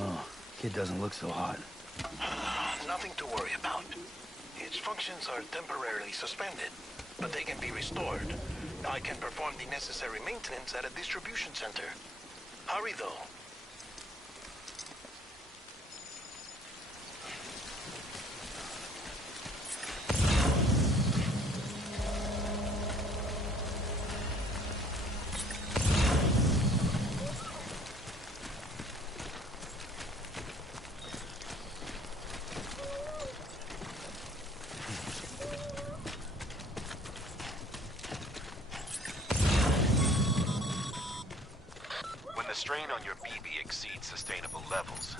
know. Kid doesn't look so hot. Nothing to worry about. Its functions are temporarily suspended, but they can be restored. I can perform the necessary maintenance at a distribution center. Hurry, though. Strain on your BB exceeds sustainable levels.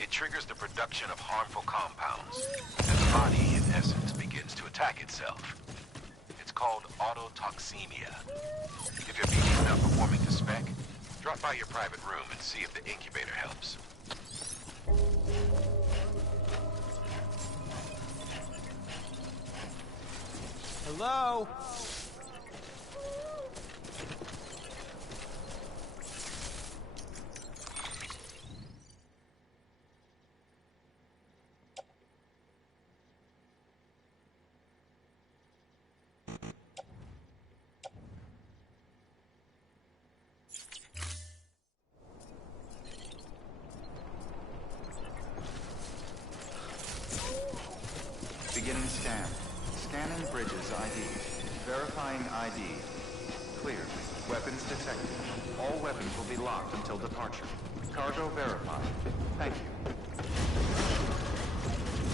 It triggers the production of harmful compounds, and the body, in essence, begins to attack itself. It's called autotoxemia. If your BB is not performing to spec, drop by your private room and see if the incubator helps. Hello? Beginning scan. Scanning bridges ID. Verifying ID. Clear. Weapons detected. All weapons will be locked until departure. Cargo verified. Thank you.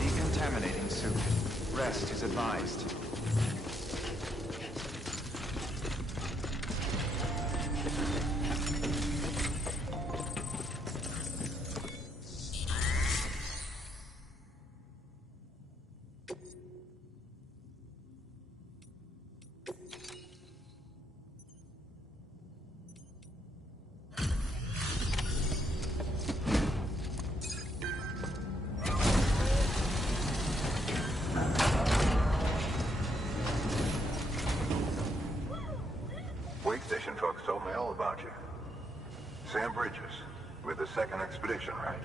Decontaminating suit. Rest is advised. Station folks told me all about you. Sam Bridges, with the second expedition, right?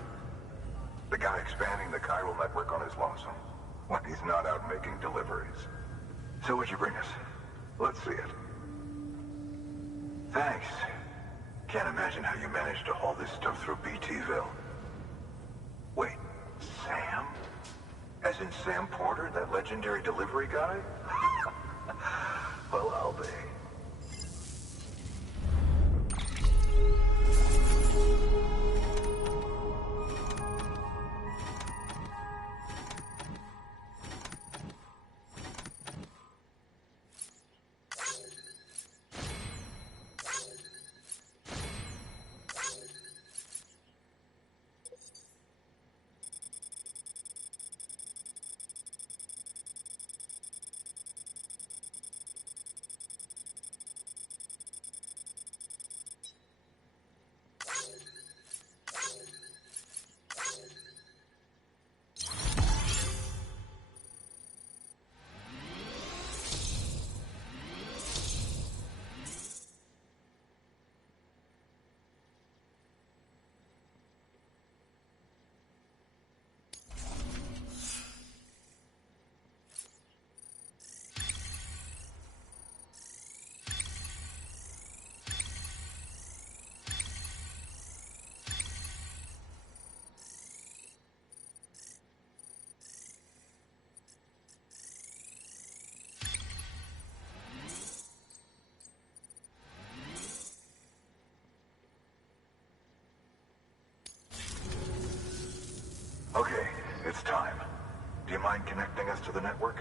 The guy expanding the chiral network on his lonesome, when he's not out making deliveries. So what'd you bring us? Let's see it. Thanks. Can't imagine how you managed to haul this stuff through BTville. Wait, Sam? As in Sam Porter, that legendary delivery guy? Well, I'll be. Okay, it's time. Do you mind connecting us to the network?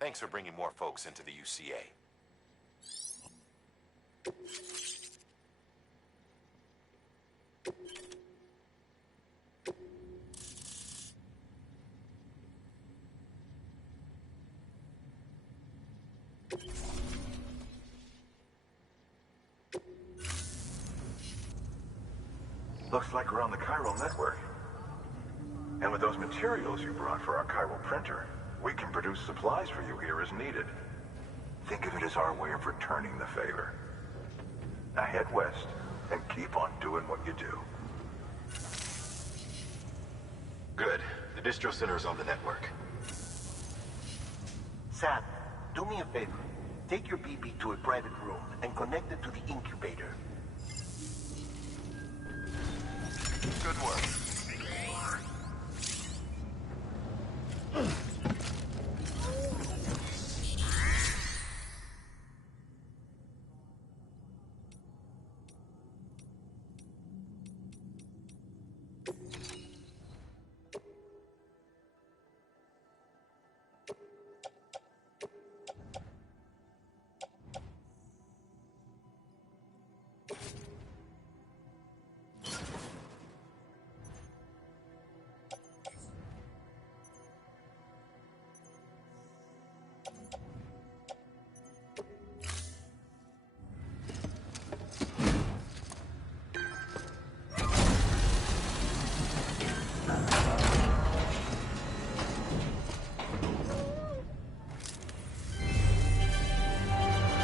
Thanks for bringing more folks into the UCA. Looks like we're on the chiral network. And with those materials you brought for our chiral printer, we can produce supplies for you here as needed. Think of it as our way of returning the favor. Now head west and keep on doing what you do. Good. The distro center is on the network. Sam, do me a favor. Take your BB to a private room and connect it to the incubator. Good work.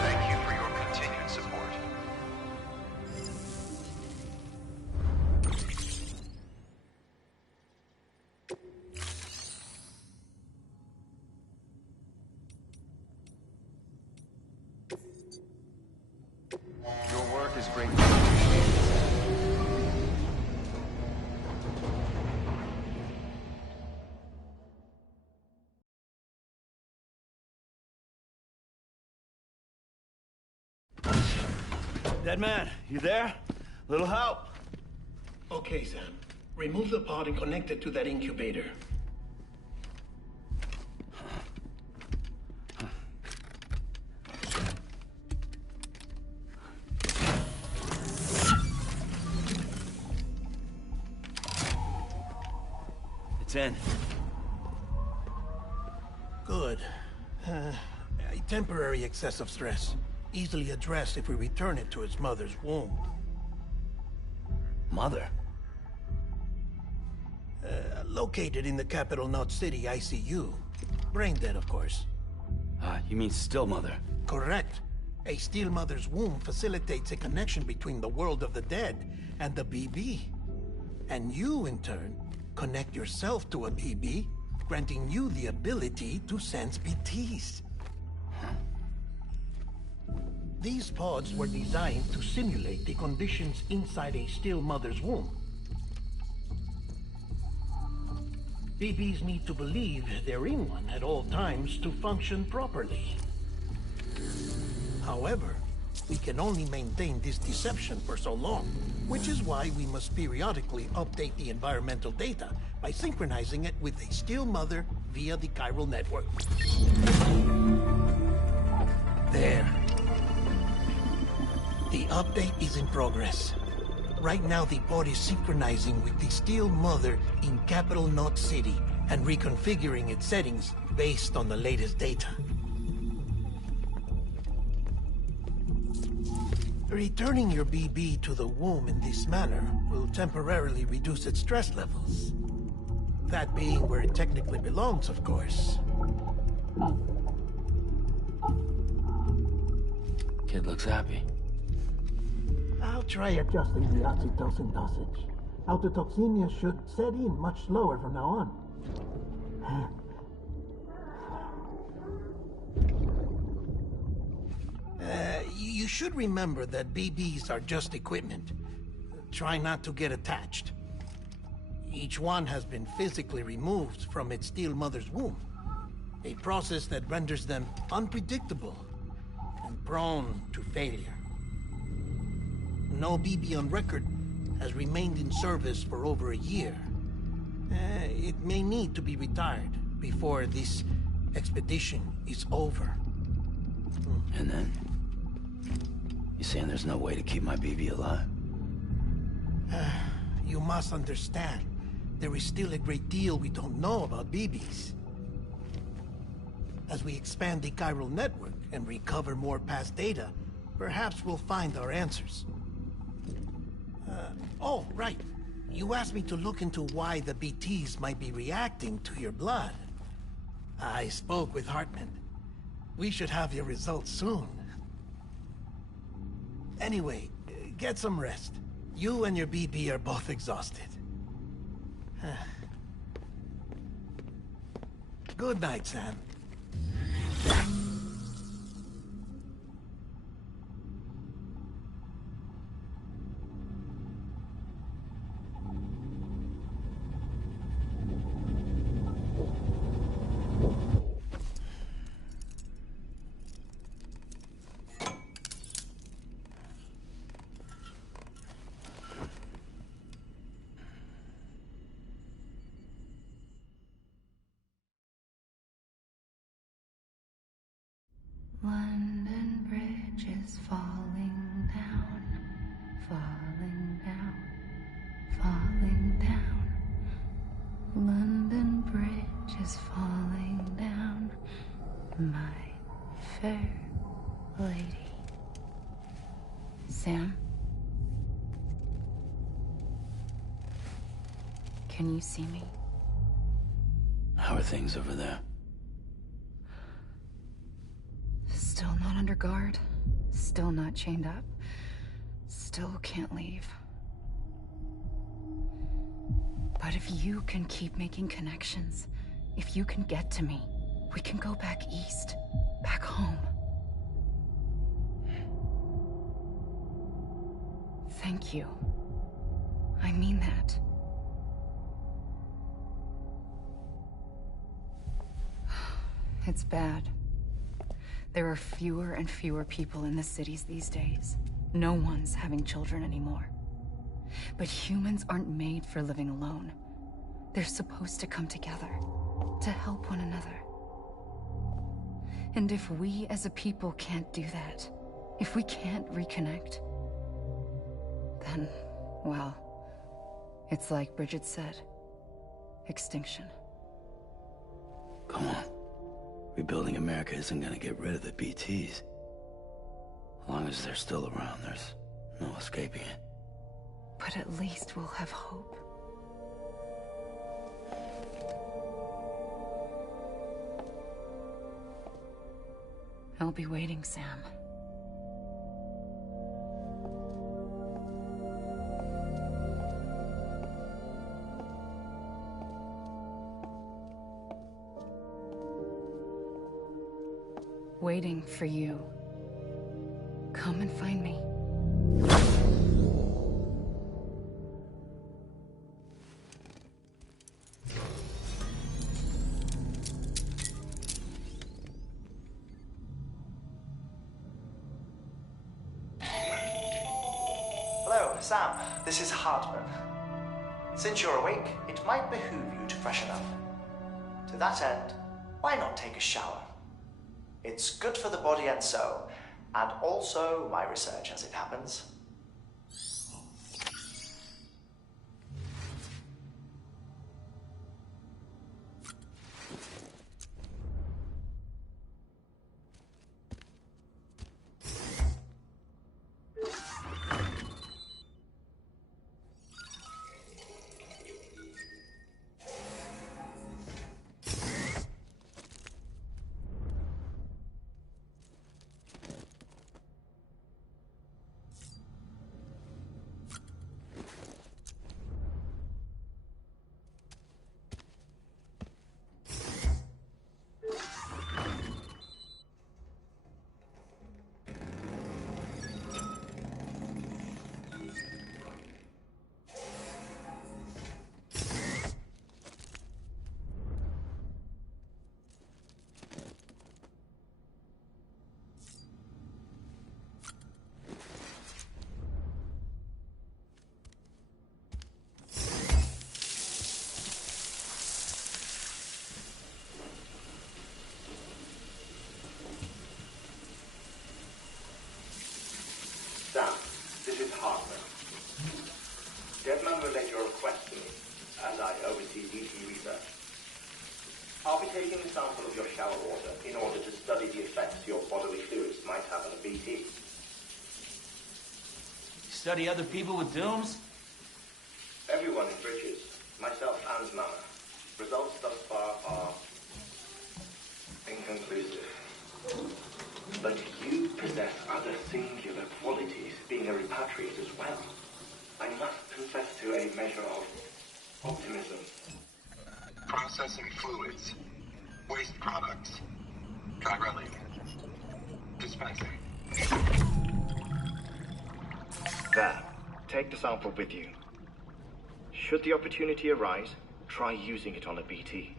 Thank you for your continued support. Your work is greatly appreciated. Dead man, you there? Little help? Okay, Sam. Remove the pod and connect it to that incubator. It's in. Good. A temporary excessive stress. Easily addressed if we return it to its mother's womb. Mother? Located in the capital Knot City ICU. Brain dead, of course. You mean still mother? Correct. A steel mother's womb facilitates a connection between the world of the dead and the BB. And you, in turn, connect yourself to a BB, granting you the ability to sense BTs. These pods were designed to simulate the conditions inside a still mother's womb. BBs need to believe they're in one at all times to function properly. However, we can only maintain this deception for so long, which is why we must periodically update the environmental data by synchronizing it with a still mother via the chiral network. There. The update is in progress. Right now, the pod is synchronizing with the Steel Mother in Capital Knot City and reconfiguring its settings based on the latest data. Returning your BB to the womb in this manner will temporarily reduce its stress levels. That being where it technically belongs, of course. Kid looks happy. I'll try adjusting the oxytocin dosage. Autotoxemia should set in much slower from now on. You should remember that BBs are just equipment. Try not to get attached. Each one has been physically removed from its steel mother's womb. A process that renders them unpredictable and prone to failure. No BB on record has remained in service for over a year. It may need to be retired before this Expedition is over. And then? You saying there's no way to keep my BB alive? You must understand, there is still a great deal we don't know about BBs. As we expand the chiral network and recover more past data, perhaps we'll find our answers. Oh, right. You asked me to look into why the BTs might be reacting to your blood. I spoke with Hartman. We should have your results soon. Anyway, get some rest. You and your BB are both exhausted. Good night, Sam. London Bridge is falling down, falling down, falling down. London Bridge is falling down, my fair lady. Sam? Can you see me? How are things over there? Still not under guard, still not chained up, still can't leave. But if you can keep making connections, if you can get to me, we can go back east, back home. Thank you. I mean that. It's bad. There are fewer and fewer people in the cities these days. No one's having children anymore. But humans aren't made for living alone. They're supposed to come together, to help one another. And if we as a people can't do that, if we can't reconnect, then, well, it's like Bridget said, extinction. Come on. Rebuilding America isn't gonna get rid of the BTs. As long as they're still around, there's no escaping it. But at least we'll have hope. I'll be waiting, Sam. Waiting for you. Come and find me. Hello, Sam. This is Hartman. Since you're awake, it might behoove you to freshen up. To that end, why not take a shower? It's good for the body and soul, and also my research as it happens. sample of your shower water in order to study the effects your bodily fluids might have on a BT. Study other people with dooms? Everyone in Bridges, myself and Mama. Results thus far are inconclusive. But you possess other singular qualities, being a repatriate as well. I must confess to a measure of optimism. Processing fluids. Waste products. Chiralic. Dispensing. There. Take the sample with you. Should the opportunity arise, try using it on a BT.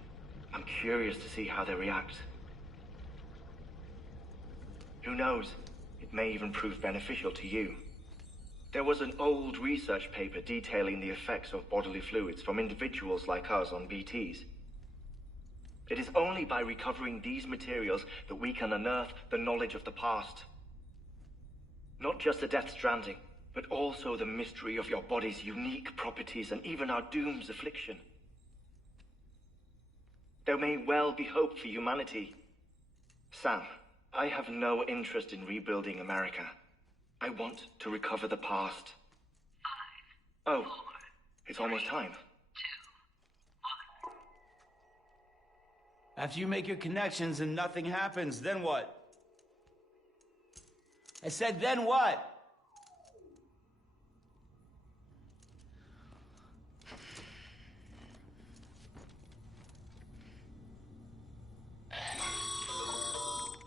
I'm curious to see how they react. Who knows? It may even prove beneficial to you. There was an old research paper detailing the effects of bodily fluids from individuals like us on BTs. It is only by recovering these materials that we can unearth the knowledge of the past. Not just the Death Stranding, but also the mystery of your body's unique properties and even our doom's affliction. There may well be hope for humanity. Sam, I have no interest in rebuilding America. I want to recover the past. 5, oh, 4, it's almost time. 2, 1. After you make your connections and nothing happens, then what? I said, then what?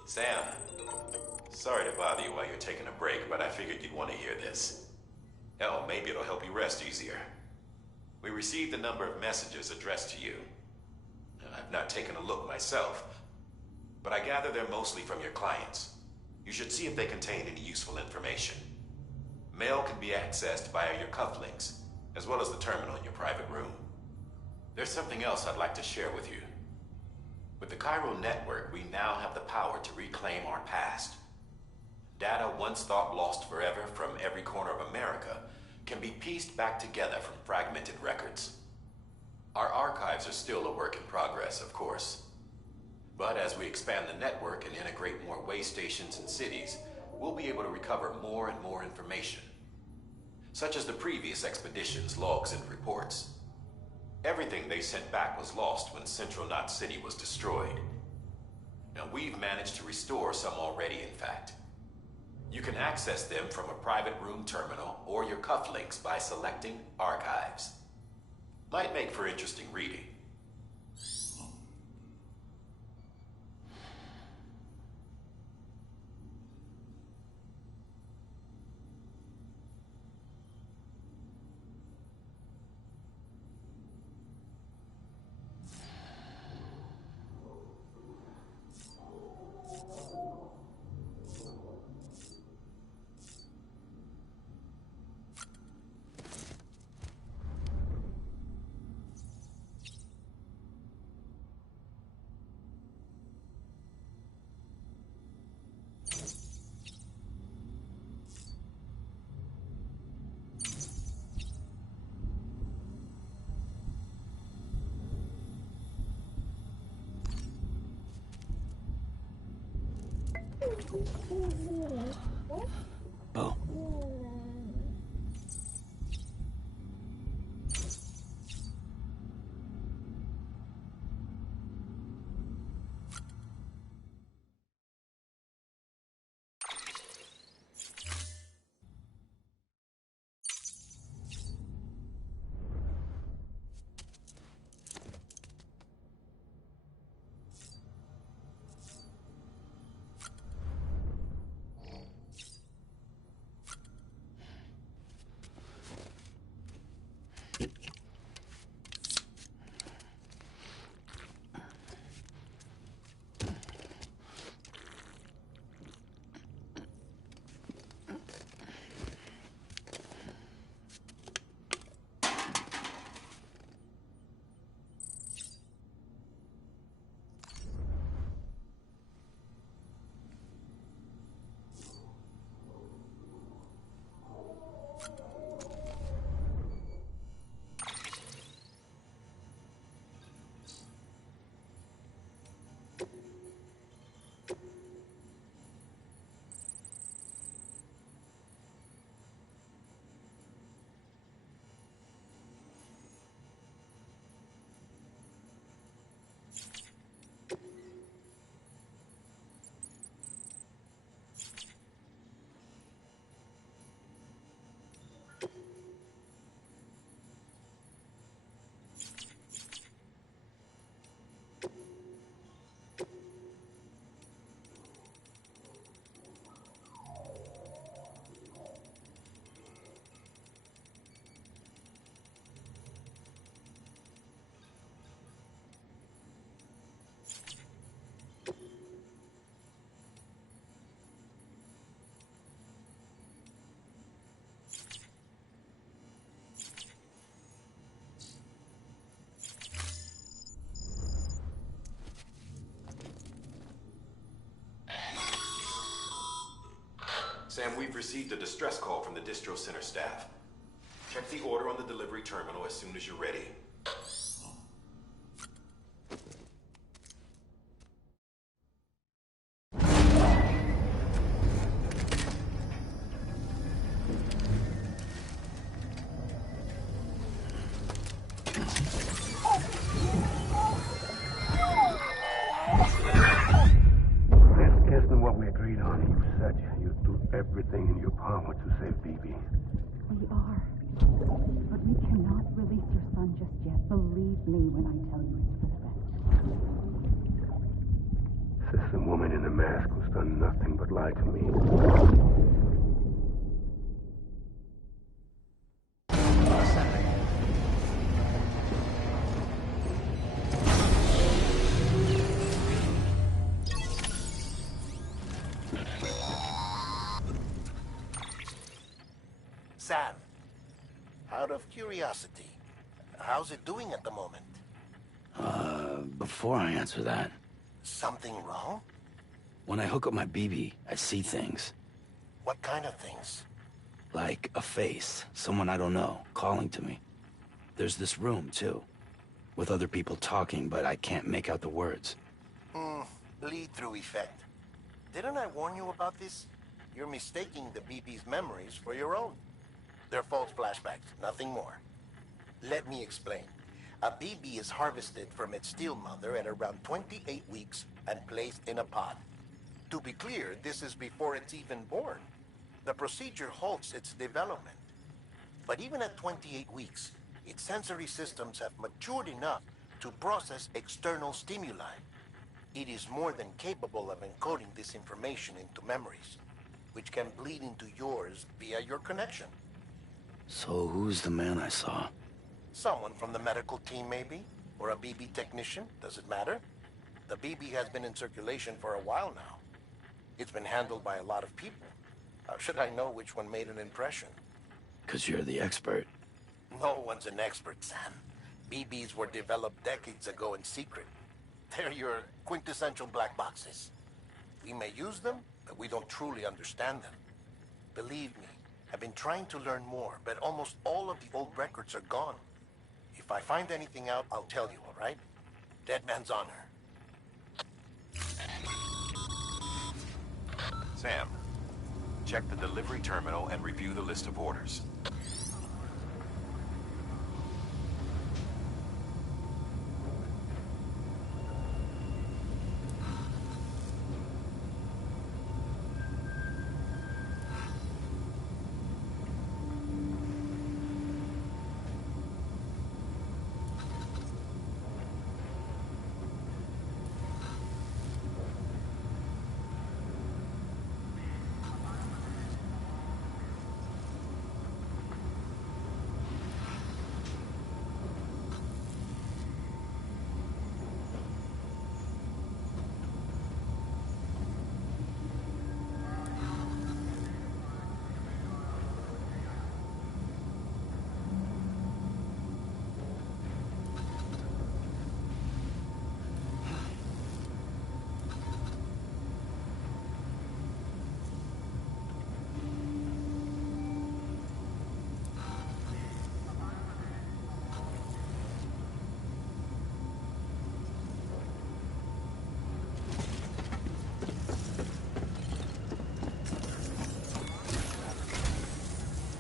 Sam, sorry to bother you while you're taking a break, but I figured you'd want to hear this. Hell, maybe it'll help you rest easier. We received a number of messages addressed to you. I've not taken a look myself, but I gather they're mostly from your clients. You should see if they contain any useful information. Mail can be accessed via your cufflinks, as well as the terminal in your private room. There's something else I'd like to share with you. With the Chiral network, we now have the power to reclaim our past. Data once thought lost forever from every corner of America can be pieced back together from fragmented records. Our archives are still a work in progress, of course. But as we expand the network and integrate more way stations and cities, we'll be able to recover more and more information, such as the previous expedition's logs and reports. Everything they sent back was lost when Central Knot City was destroyed. Now we've managed to restore some already, in fact. You can access them from a private room terminal or your cufflinks by selecting Archives. Might make for interesting reading. Bo. Sam, we've received a distress call from the distro center staff. Check the order on the delivery terminal as soon as you're ready. Isn't what we agreed on. You said you'd do everything in your power to save BB. We are. But we cannot release your son just yet. Believe me when I tell you it's for the best. This woman in the mask who's done nothing but lie to me. Sam, out of curiosity, how's it doing at the moment? Before I answer that, Something wrong? when I hook up my BB, I see things. What kind of things? Like a face, someone I don't know, calling to me. There's this room, too, with other people talking, but I can't make out the words. Lead-through effect. Didn't I warn you about this? You're mistaking the BB's memories for your own. They're false flashbacks, nothing more. Let me explain. A BB is harvested from its steel mother at around 28 weeks and placed in a pod. To be clear, this is before it's even born. The procedure halts its development. But even at 28 weeks, its sensory systems have matured enough to process external stimuli. It is more than capable of encoding this information into memories, which can bleed into yours via your connection. So who's the man I saw? Someone from the medical team, maybe? Or a BB technician? Does it matter? The BB has been in circulation for a while now. It's been handled by a lot of people. How should I know which one made an impression? 'Cause you're the expert. No one's an expert, Sam. BBs were developed decades ago in secret. They're your quintessential black boxes. We may use them, but we don't truly understand them. Believe me, I've been trying to learn more, but almost all of the old records are gone. If I find anything out, I'll tell you, all right? Dead man's honor. Sam, check the delivery terminal and review the list of orders.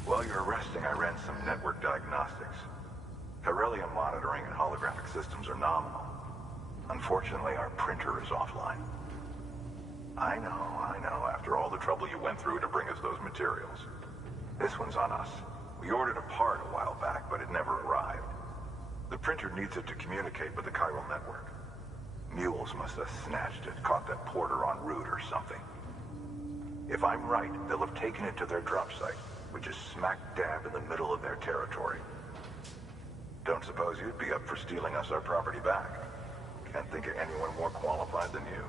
While you're resting, I ran some network diagnostics. Beryllium monitoring and holographic systems are nominal. Unfortunately, our printer is offline. I know. After all the trouble you went through to bring us those materials. This one's on us. We ordered a part a while back, but it never arrived. The printer needs it to communicate with the chiral network. Mules must have snatched it, caught that porter en route or something. If I'm right, they'll have taken it to their drop site, which is smack dab in the middle of their territory. Don't suppose you'd be up for stealing us our property back? Can't think of anyone more qualified than you.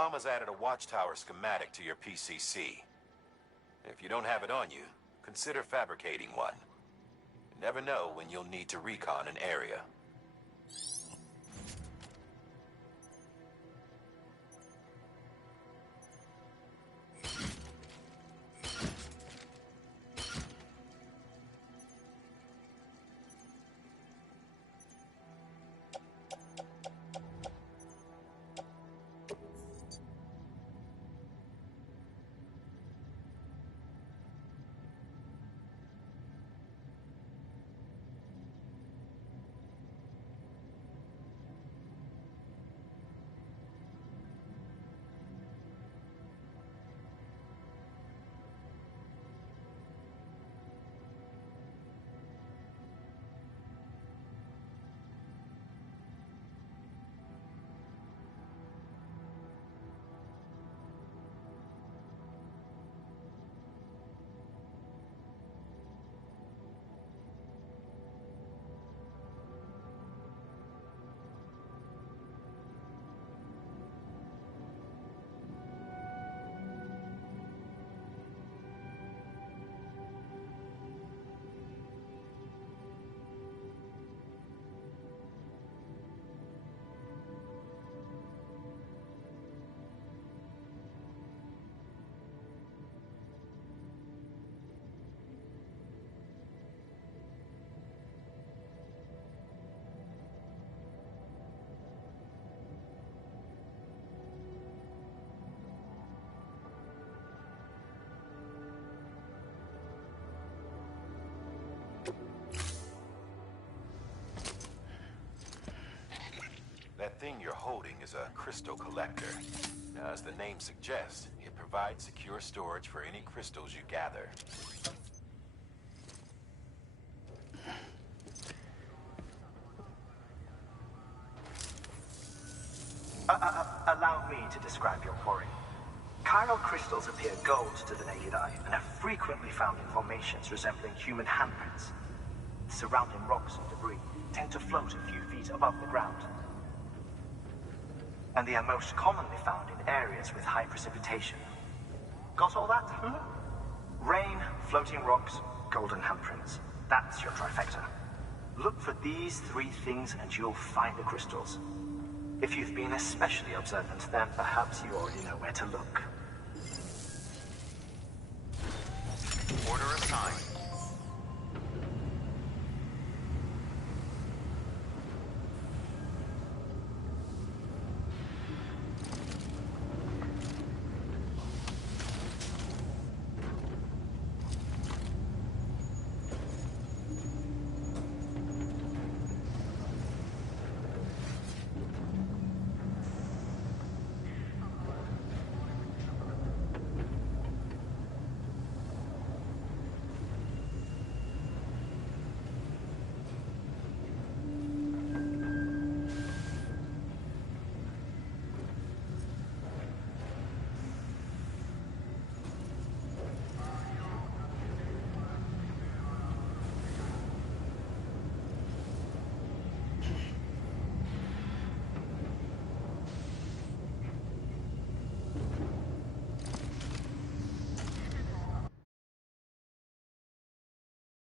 Mama's added a watchtower schematic to your PCC. If you don't have it on you, consider fabricating one. You never know when you'll need to recon an area. That thing you're holding is a crystal collector. Now, as the name suggests, it provides secure storage for any crystals you gather. Allow me to describe your quarry. Chiral crystals appear gold to the naked eye and are frequently found in formations resembling human handprints. Surrounding rocks and debris tend to float a few feet above the ground. And they are most commonly found in areas with high precipitation. Got all that? Rain, floating rocks, golden handprints. That's your trifecta. Look for these three things and you'll find the crystals. If you've been especially observant, then perhaps you already know where to look. Order assigned.